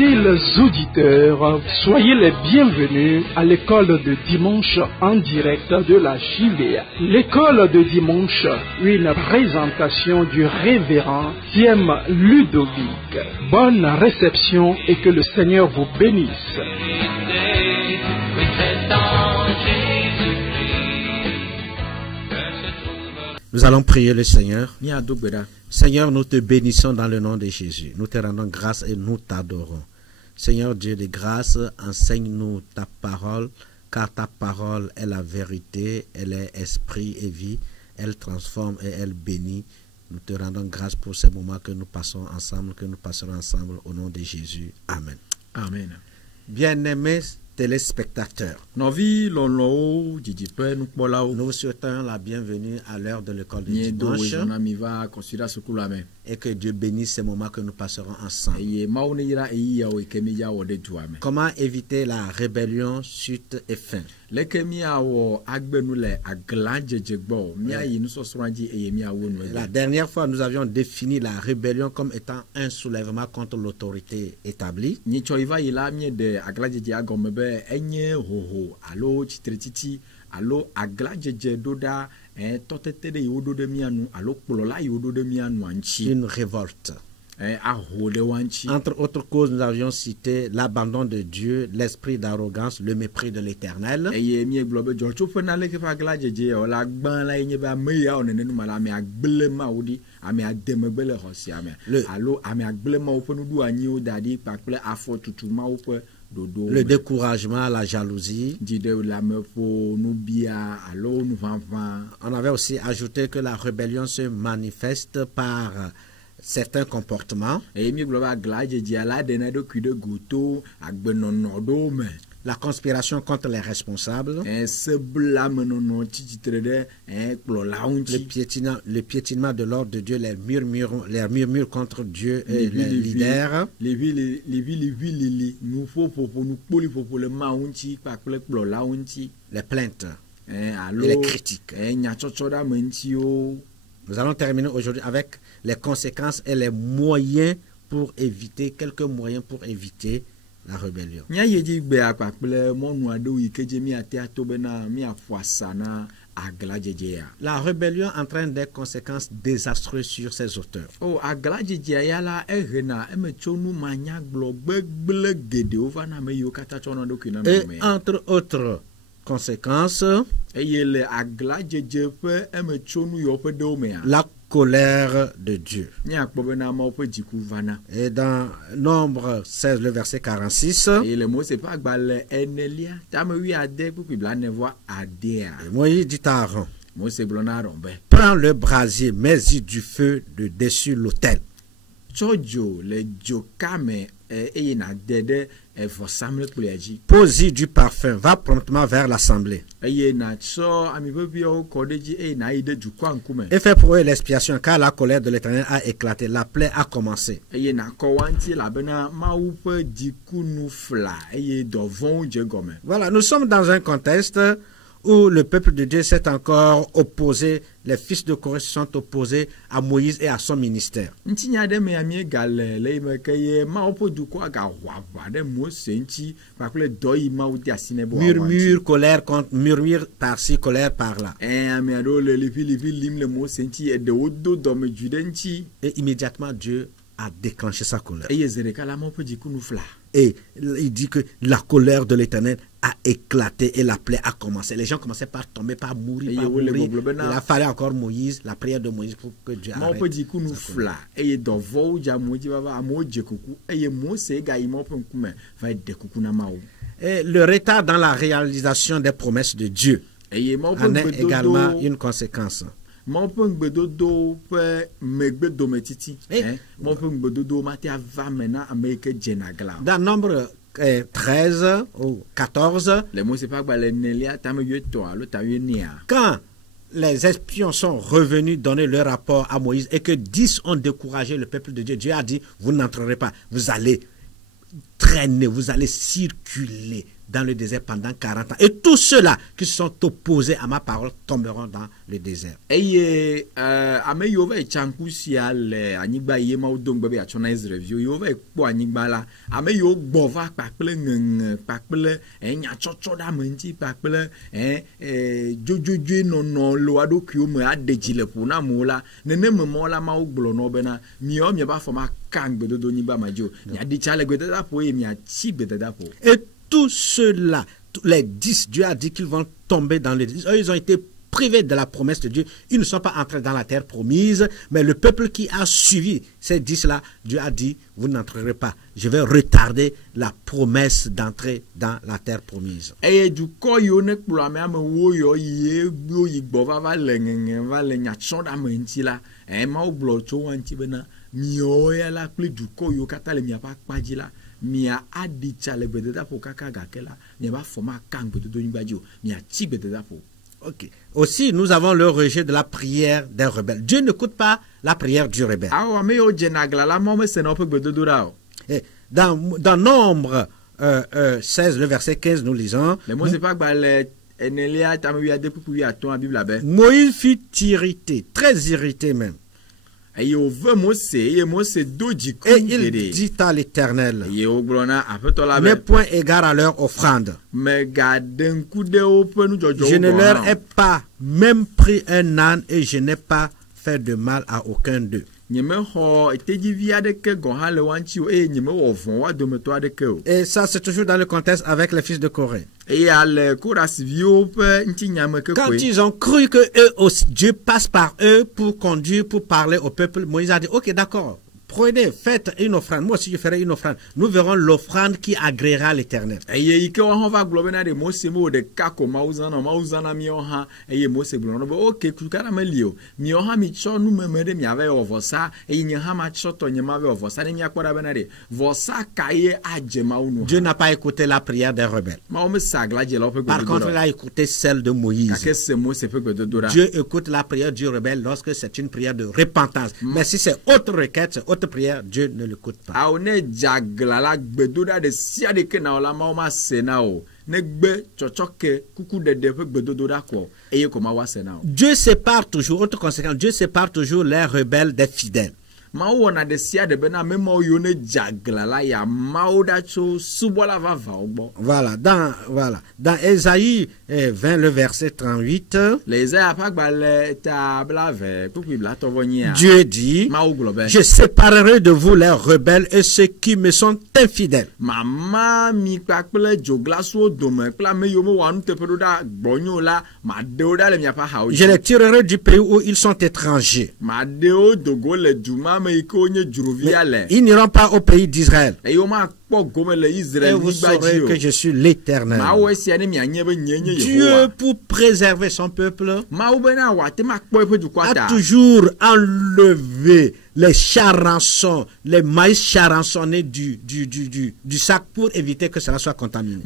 Fidèles auditeurs, soyez les bienvenus à l'école de dimanche en direct de la JVA. L'école de dimanche, une présentation du révérend Thiem Ludovic. Bonne réception et que le Seigneur vous bénisse. Nous allons prier le Seigneur. Seigneur, nous te bénissons dans le nom de Jésus. Nous te rendons grâce et nous t'adorons. Seigneur Dieu de grâce, enseigne-nous ta parole, car ta parole est la vérité, elle est esprit et vie, elle transforme et elle bénit. Nous te rendons grâce pour ces moments que nous passons ensemble, que nous passerons ensemble au nom de Jésus. Amen. Amen. Bien-aimés téléspectateurs, nous vous souhaitons la bienvenue à l'heure de l'école de dimanche et que Dieu bénisse ces moments que nous passerons ensemble. Comment éviter la rébellion, chute et fin? La dernière fois, nous avions défini la rébellion comme étant un soulèvement contre l'autorité établie. Une révolte. Entre autres causes, nous avions cité l'abandon de Dieu, l'esprit d'arrogance, le mépris de l'Éternel. Le découragement, la jalousie. On avait aussi ajouté que la rébellion se manifeste par certains comportements. La conspiration contre les responsables. Le piétinement de l'ordre de Dieu, les murmures contre Dieu et les leaders. Les plaintes et les critiques. Nous allons terminer aujourd'hui avec les conséquences et les moyens pour éviter, quelques moyens pour éviter la rébellion. La rébellion entraîne des conséquences désastreuses sur ses auteurs. Et entre autres conséquences, la colère de Dieu. Et dans Nombre 16, le verset 46, Moïse dit à Aaron, prends le brasier, mets-y du feu de dessus l'autel. Pose-y du parfum, va promptement vers l'assemblée. Et fais pour eux l'expiation, car la colère de l'Éternel a éclaté, la plaie a commencé. Voilà, nous sommes dans un contexte où le peuple de Dieu s'est encore opposé, les fils de Corée se sont opposés à Moïse et à son ministère. Murmure, colère contre, murmure par-ci, colère par-là. Et immédiatement Dieu a déclenché sa colère. Et il dit que la colère de l'Éternel a éclaté et la plaie a commencé. Les gens commençaient par tomber, par mourir, par mourir. Il a fallu encore Moïse, la prière de Moïse pour que Dieu arrête. Et le retard dans la réalisation des promesses de Dieu en est également une conséquence. Dans Nombre 13 ou 14, quand les espions sont revenus donner leur rapport à Moïse et que 10 ont découragé le peuple de Dieu, Dieu a dit, vous n'entrerez pas, vous allez traîner, vous allez circuler, dans le désert pendant 40 ans. Et tous ceux-là qui se sont opposés à ma parole tomberont dans le désert. Et ameyova echankusia le anigba yema odongbe be achona Israel yova ekpo anigba la ameyo gbova pakple ngeng pakple enya chocho da menti pakple jojojo nono lo adokuo me adeji le pona mola nene memola ma oglo no bena mio me ba foma kangbe dodo nigba majo nya di chale gbedada po e mia chi gbedada po. Et tous ceux-là, les 10, Dieu a dit qu'ils vont tomber dans le désert. Ils ont été privés de la promesse de Dieu. Ils ne sont pas entrés dans la terre promise, mais le peuple qui a suivi ces 10-là, Dieu a dit, vous n'entrerez pas. Je vais retarder la promesse d'entrer dans la terre promise. Et du coup, il y a un problème où il y a mia adi chale bededa po kaka gakela mia ba foma kang bedodo nibadjo mia ti bededa po. Ok. Aussi, nous avons le rejet de la prière des rebelles. Dieu n'écoute pas la prière du rebelle. Et dans Nombre 16, le verset 15, nous lisons. Moïse fut irrité, très irrité même. Et il dit à l'Éternel, n'aie point égard à leur offrande. Je ne leur ai pas même pris un âne et je n'ai pas fait de mal à aucun d'eux. Et ça, c'est toujours dans le contexte avec les fils de Corée. Quand ils ont cru que eux aussi, Dieu passe par eux pour conduire, pour parler au peuple, Moïse a dit, ok, d'accord. Prenez, faites une offrande. Moi aussi, je ferai une offrande. Nous verrons l'offrande qui agréera l'Éternel. Dieu n'a pas écouté la prière des rebelles. Par contre, il a écouté celle de Moïse. Dieu écoute la prière du rebelle lorsque c'est une prière de repentance. Mais si c'est autre requête, c'est autre prière, Dieu ne l'écoute pas. Dieu sépare toujours, autre conséquence, Dieu sépare toujours les rebelles des fidèles. Voilà, dans Ésaïe 20, le verset 38, Dieu dit, je séparerai de vous les rebelles et ceux qui me sont infidèles. Je les tirerai du pays où ils sont étrangers. Mais ils n'iront pas au pays d'Israël. Et vous saurez que je suis l'Éternel. Dieu, pour préserver son peuple, a toujours enlevé les charançons, les maïs charançonnés du sac pour éviter que cela soit contaminé.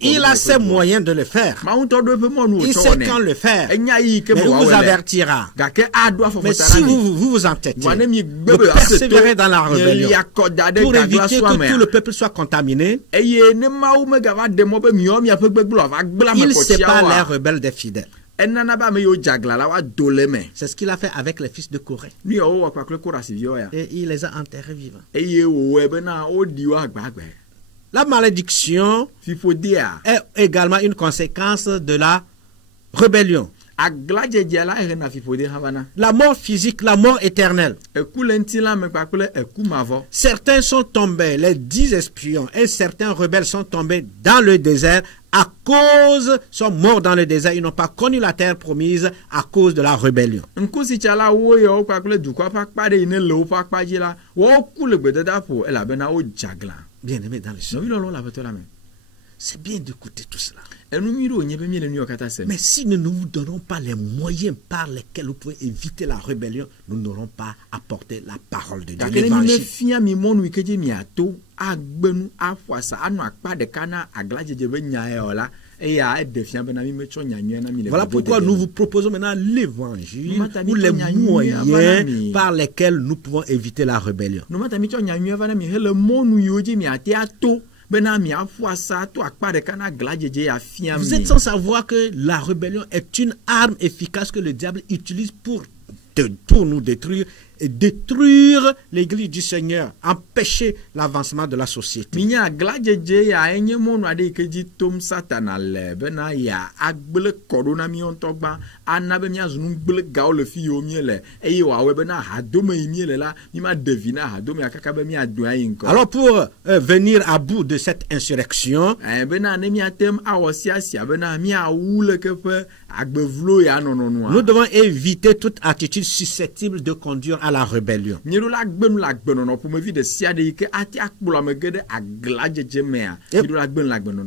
Il a ses moyens de le faire. Il sait quand le faire. Mais il vous avertira. Mais si vous vous entêtez, vous persévérez dans la rébellion pour éviter que tout le peuple soit contaminé, il sépare les rebelles des fidèles. C'est ce qu'il a fait avec les fils de Corée. Et il les a enterrés vivants. La malédiction est également une conséquence de la rébellion. La mort physique, la mort éternelle. Certains sont tombés, les 10 espions et certains rebelles sont tombés dans le désert sont morts dans le désert. Ils n'ont pas connu la terre promise à cause de la rébellion. Bien aimé dans le Seigneur. C'est bien d'écouter tout cela. Mais si nous ne vous donnons pas les moyens par lesquels vous pouvez éviter la rébellion, nous n'aurons pas apporté la parole de Dieu. L'évangile. Voilà pourquoi nous vous proposons maintenant l'évangile ou les moyens par lesquels nous pouvons éviter la rébellion. Vous êtes sans savoir que la rébellion est une arme efficace que le diable utilise pour nous détruire et détruire l'église du Seigneur, empêcher l'avancement de la société. Alors pour venir à bout de cette insurrection, nous devons éviter toute attitude susceptible de conduire à la rébellion.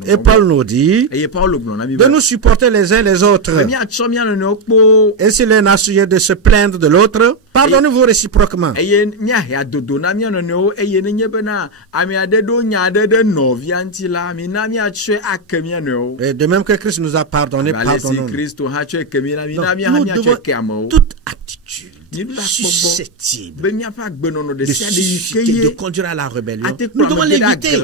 Et Paul nous dit de nous supporter les uns les autres. Et si l'un a sujet de se plaindre de l'autre, pardonnez-vous réciproquement. Et de même que Christ nous a pardonné, pardonnons-nous. Nous devons toute attitude susceptible de susciter, de conduire à la rébellion, nous devons l'éviter. En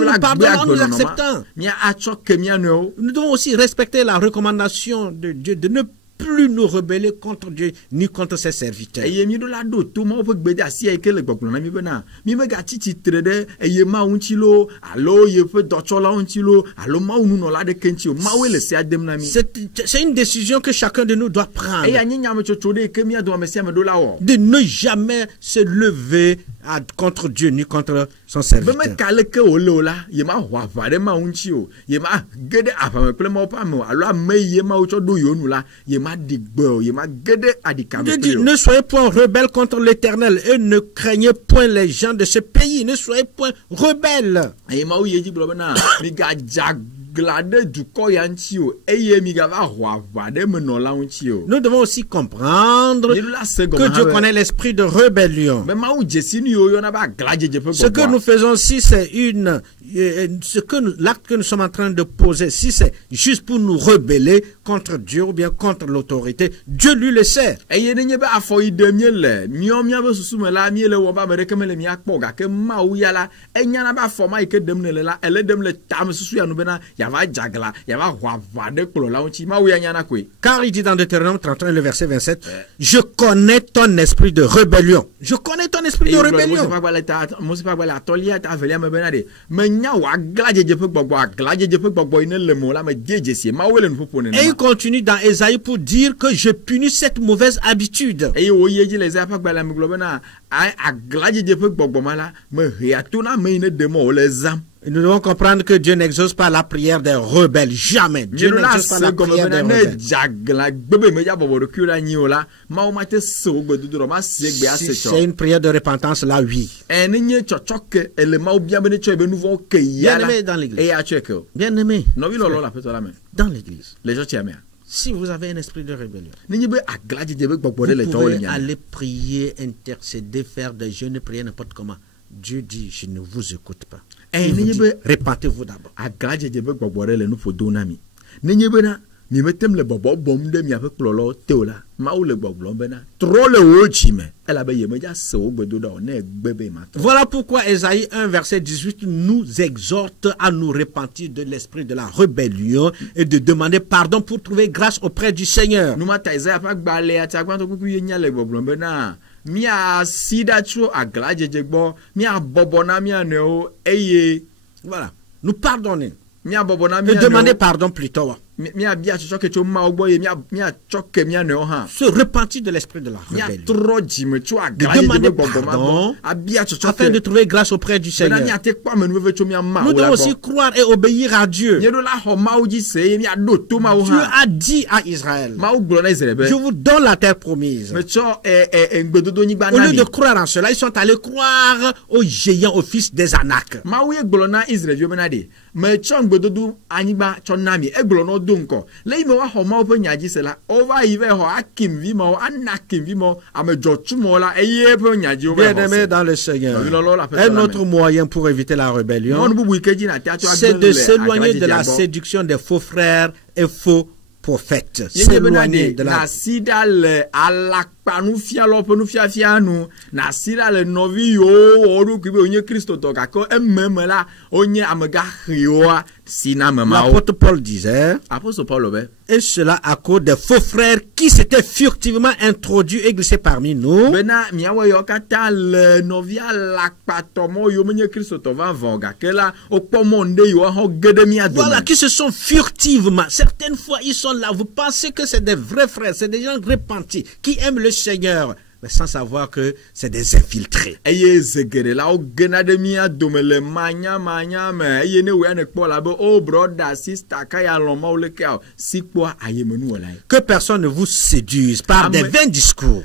nous pardonnant, en nous acceptant. Nous devons aussi respecter la recommandation de Dieu de ne plus nous rebeller contre Dieu ni contre ses serviteurs. C'est une décision que chacun de nous doit prendre. De ne jamais se lever contre Dieu ni contre son serviteur. Ne soyez point rebelles contre l'Éternel et ne craignez point les gens de ce pays. Ne soyez point rebelles. Nous devons aussi comprendre que Dieu connaît l'esprit de rébellion. Ce que nous faisons si c'est l'acte que nous sommes en train de poser, si c'est juste pour nous rebeller contre Dieu ou bien contre l'autorité, Dieu lui le sait. Car il dit dans Deutéronome 31, le verset 27, je connais ton esprit de rébellion. Je connais ton esprit de rébellion. Et il continue dans Ésaïe pour dire que je punis cette mauvaise habitude. Nous devons comprendre que Dieu n'exauce pas la prière des rebelles. Jamais. Dieu n'exauce pas la prière des rebelles. Si c'est une prière de repentance, là, oui. Bien-aimé dans l'église. Bien-aimé dans l'église. Si vous avez un esprit de rébellion, vous pouvez aller prier, intercéder, faire des jeûnes, prier n'importe comment. Dieu dit, je ne vous écoute pas. Répentez-vous d'abord. Voilà pourquoi Ésaïe 1 verset 18 nous exhorte à nous repentir de l'esprit de la rébellion et de demander pardon pour trouver grâce auprès du Seigneur. Voilà, nous pardonner et demander pardon plutôt. Se repentir de l'esprit de la rébellion. De demander pardon afin de trouver grâce auprès du Seigneur. Nous devons aussi croire et obéir à Dieu. Dieu a dit à Israël, je vous donne la terre promise. Au lieu de croire en cela, ils sont allés croire aux géants, aux fils des Anak. donko le ime wa ho ma pe nyaji se la over ive ho akim vi mo anakim vi mo amejotu mo la eye pe nyaji over. Bien-aimés dans le Seigneur, un autre moyen pour éviter la rébellion, c'est de s'éloigner de la séduction des faux frères et faux prophètes. S'éloigner de la L'apôtre Paul disait, et cela à cause des faux frères qui s'étaient furtivement introduits et glissés parmi nous. Voilà, qui se sont furtivement. Certaines fois, ils sont là. Vous pensez que c'est des vrais frères, c'est des gens repentis qui aiment le Seigneur, mais sans savoir que c'est des infiltrés. Que personne ne vous séduise par des vains discours.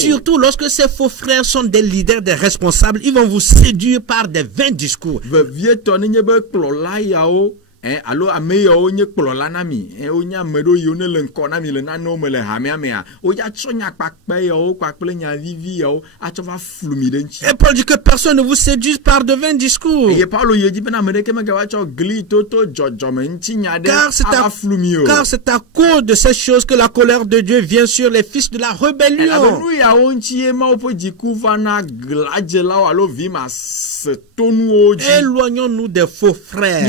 Surtout lorsque ces faux frères sont des leaders, des responsables, ils vont vous séduire par des vains discours. Allo ameyo onye kpolola na mi onya medo yone le nko na mi le na no me le hamia mea o ya tsonya pakpe yo pakple nya vivi yo a tova flumi de nchi. Et Paul dit que personne ne vous séduise par de vains discours. Et Paul ye dit bena me ke me ga wa tso gli toto jojo me nchi nya de car c'est à cause de ces choses que la colère de Dieu vient sur les fils de la rébellion. Éloignons-nous des faux frères.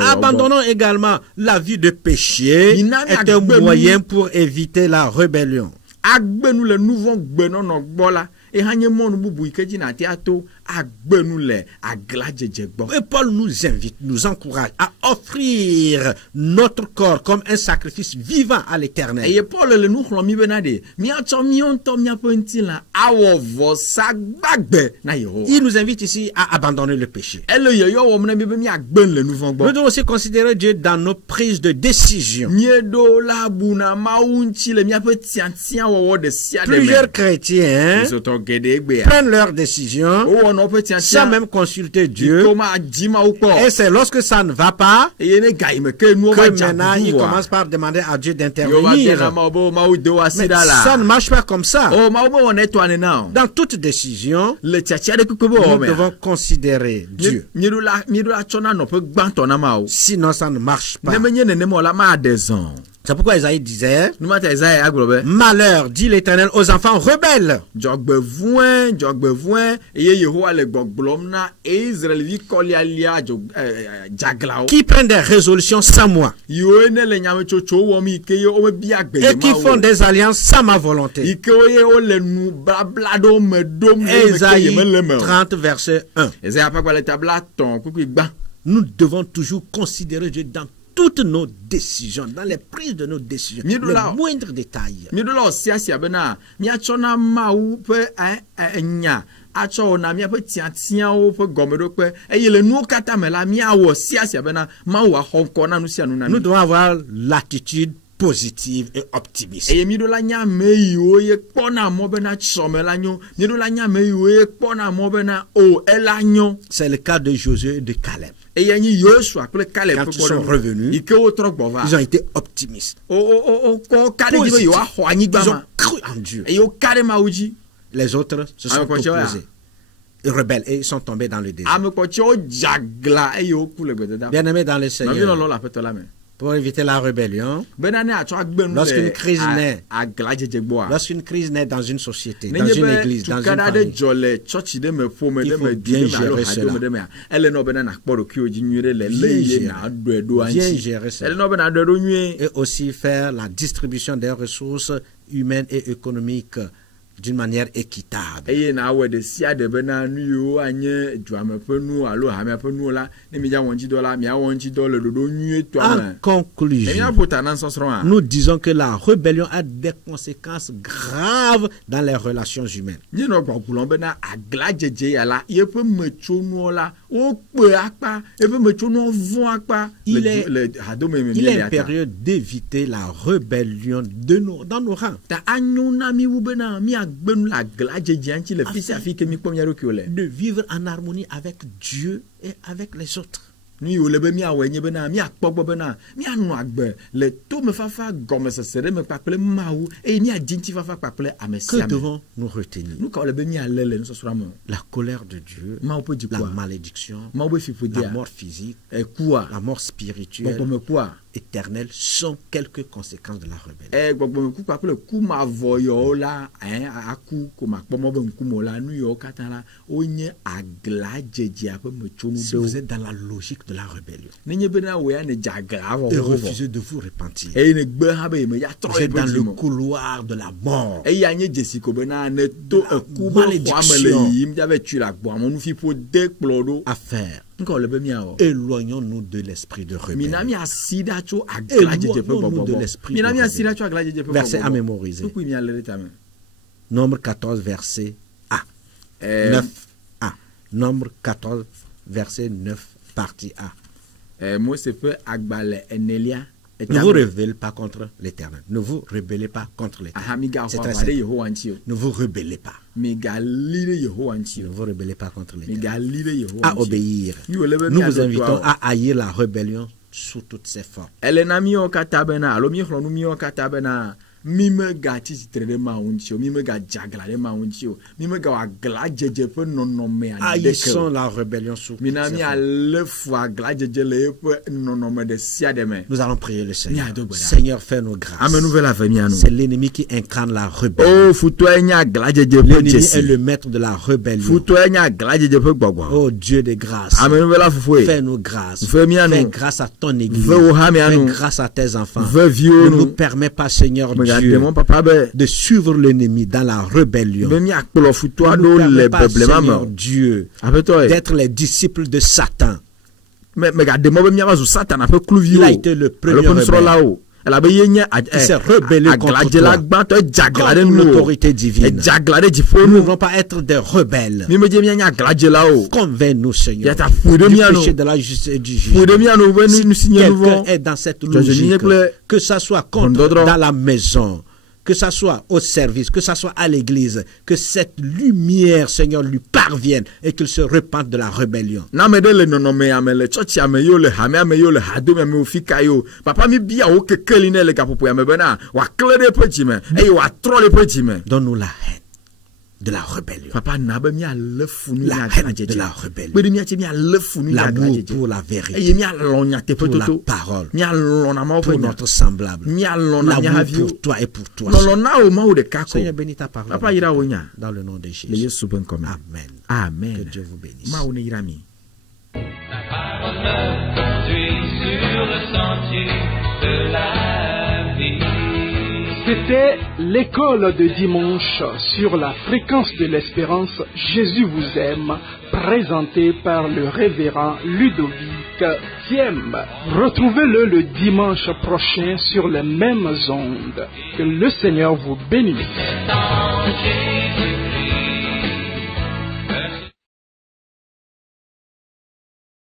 Abandonnons également la vie de péché est un moyen pour éviter la rébellion. Et Paul nous invite, nous encourage à offrir notre corps comme un sacrifice vivant à l'Éternel. Il nous invite ici à abandonner le péché. Nous devons aussi considérer Dieu dans nos prises de décision. Plusieurs chrétiens prennent leurs décisions sans même consulter Dieu. Et c'est lorsque ça ne va pas que maintenant ils commencent par demander à Dieu d'intervenir. Mais ça ne marche pas comme ça. Dans toute décision, nous devons considérer Dieu. Sinon ça ne marche pas. C'est pourquoi Isaïe disait, malheur, dit l'Éternel, aux enfants rebelles. Qui prennent des résolutions sans moi. Et qui font des alliances sans ma volonté. Isaïe 30, verset 1. Nous devons toujours considérer Dieu dans toutes nos décisions, dans les prises de nos décisions, les moindres détails. Nous devons avoir l'attitude positive et optimiste. C'est le cas de Josué et de Caleb. Quand ils sont revenus, ils ont été optimistes. Ils ont cru en Dieu. Les autres se sont opposés, rebelles, et ils sont tombés dans le désert. Bien-aimés dans le Seigneur, pour éviter la rébellion, lorsqu'une crise naît dans une société, dans une église, dans une famille, il faut bien gérer cela. Bien gérer cela. Et aussi faire la distribution des ressources humaines et économiques d'une manière équitable. En conclusion, nous disons que la rébellion a des conséquences graves dans les relations humaines. Il est impérieux d'éviter la rébellion dans nos rangs. gbenu la gla djedji anti le fisi afi ke mi kpɔ mia ɖokui le. De vivre en harmonie avec Dieu et avec les autres. Nu yiwo le be miawɔe nye bena miakpɔ gbɔ bena mianɔ agbe le tomefafa gɔmesese ɖe me kpakple Mawu eye miadzi ŋutifafa kpakple ame Que sia ame. devons nous retenir? Nu kawo le be mialé le nusɔsrɔ̃a me? La colère de Dieu, Mawu ƒe la dzikua, malédiction, Mawu ƒe la fiƒodea, mort physique, ekua, la mort spirituelle, gbɔgbɔmekua, éternelle sont quelques conséquences de la rébellion. gbɔgbɔmeku kpakple ku mavɔyɔwo la aku ko makpɔ mɔ be ŋkume la nu yiwo katã la wonye agla dzedzia ƒe metsonu Si vous ɖewo. êtes dans la logique de la rébellion Nenye bena wo ya ne dze agla et vɔ refusez de vous repentir, eye ne gbe hã be yeme ya vous trɔ êtes dans eƒe le dzime. couloir de la mort. Eye anye dzesi ko bena ne to La eku be xɔame le malédiction. yiyim tsabe tui le agboa me nufiƒo de kplɔ ɖo. À faire, Nuka wòle be miawɔ? éloignons-nous de l'esprit de Mina rébellion. miasi ɖa tso agla dzedze ƒe Éloignons-nous de bɔbɔbɔ. l'esprit Mina de miasi rébellion. ɖa tso agla dzedze ƒe Verset à bɔbɔbɔ. mémoriser. Nukui mialé ɖe tame. Nombre 14, verset A. Eh, 9a. Nombre 14, verset 9, partie A. Mose ƒe agbalẽ enelia. Ne vous rebellez pas contre l'Éternel. Ne vous rebellez pas contre l'Éternel. Aha C'est migahɔ très aʋa ɖe simple. Yehowa ŋuti o. Ne vous rebellez pas. Migali ɖe Yehowa ŋuti Ne o. vous rebellez pas contre l'Éternel. Migali ɖe Yehowa À ŋuti o. obéir. Mi wòle be Nous vous miaɖo invitons toa o. à haïr la rébellion sous toutes ses formes. Ele na miawo katã bena alo míexlɔ nu miawo katã bena mi megatsi tsitre ɖe Mawu ŋuti o, mi megadze agla ɖe Mawu ŋuti o, mi megawɔ agla dzedze ƒe nɔnɔme aɖeke Haïssons o. la rébellion sous toutes Mina ses formes. mialé fu agla dzedze le eƒe nɔnɔme ɖe sia ɖe me. Nous allons prier le Seigneur. Miado gbeda. Seigneur, fais-nous grâce. Ame nuve la ve mianu. C'est l'ennemi qui incarne la rébellion. O futoe nye agla dzedze ƒe L'ennemi est dzesi. le maître de la rébellion. Futoe nye agla dzedze ƒe gbɔgbɔ. Oh Dieu de grâce, Ame nuve la fofoe. fais-nous grâce. Fais mianu. Fais grâce à ton église. Fais wo ha Fais mianu. grâce à tes enfants. Fais viwo Ne nous nu. permets pas, Seigneur Megade Dieu, mon papa be de suivre l'ennemi dans la rébellion. be miakplɔ futoa Ne nous ɖewo le permets pas, beblema Seigneur me. Dieu, Aƒetɔ ye. d'être les disciples de Satan. Megade mɔ be miava zu Satana ƒe kluviwo. Il a été le premier Alo ƒe rebelle. nusrɔ̃lawo. Elabe ye nye Il s'est rebellé contre agladzela toi. gbãtɔ edze agla ɖe Contre nu o. l'autorité divine. Edze agla ɖe dziƒo Nous nu. ne voulons pas être des rebelles. Mi medze mianye agladzelawo. Convainc-nous, Seigneur, Yata ƒoe ɖe du mia nu. péché, de la justice et du Ƒoe ɖe jugement. mia nu be nu si nye nu Quelqu'un vɔ. est dans cette Dzɔdzɔnyenye logique, kple que ça soit contre Ndɔdrɔ. dans la maison, que ça soit au service, que ça soit à l'église, que cette lumière, Seigneur, lui parvienne et qu'il se repente de la rébellion. Na ame ɖe le nɔnɔme ame le tsɔtsi ame yiwo le hame ame yiwo le hadome ame yiwo fika yiwo. Papa mi bia wo kekeli ne le gaƒoƒoa me bena wòaklẽ ɖe eƒe dzime eye wòatrɔ le eƒe dzime. Donne-nous la haine de la rébellion, Papa na be mialé fu nu la nye haine agla de dzedze. la rébellion, Kpe ɖe miatse mialé fu nu nye agla l'amour dzedze. pour la vérité, Eye mialɔ nyateƒe pour la toto. parole, Mialɔna Mawu ƒe pour nya. notre semblable, Mialɔna l'amour miahaviwo. pour toi et pour toi. Lɔlɔ na wo Mawu ɖeka ko. Seigneur, bénis ta parole Papa yra wo nya. dans le nom de Le Jésus. Yesu ƒe ŋkɔ me. Amen. Que Amen. Dieu vous bénisse. Mawu ne yra mi. La parole me conduit sur le sentier de la vie. C'était l'école de dimanche sur la fréquence de l'espérance Jésus vous aime, présentée par le révérend Ludovic Thiem. Retrouvez-le le dimanche prochain sur les mêmes ondes. Que le Seigneur vous bénisse. Sentier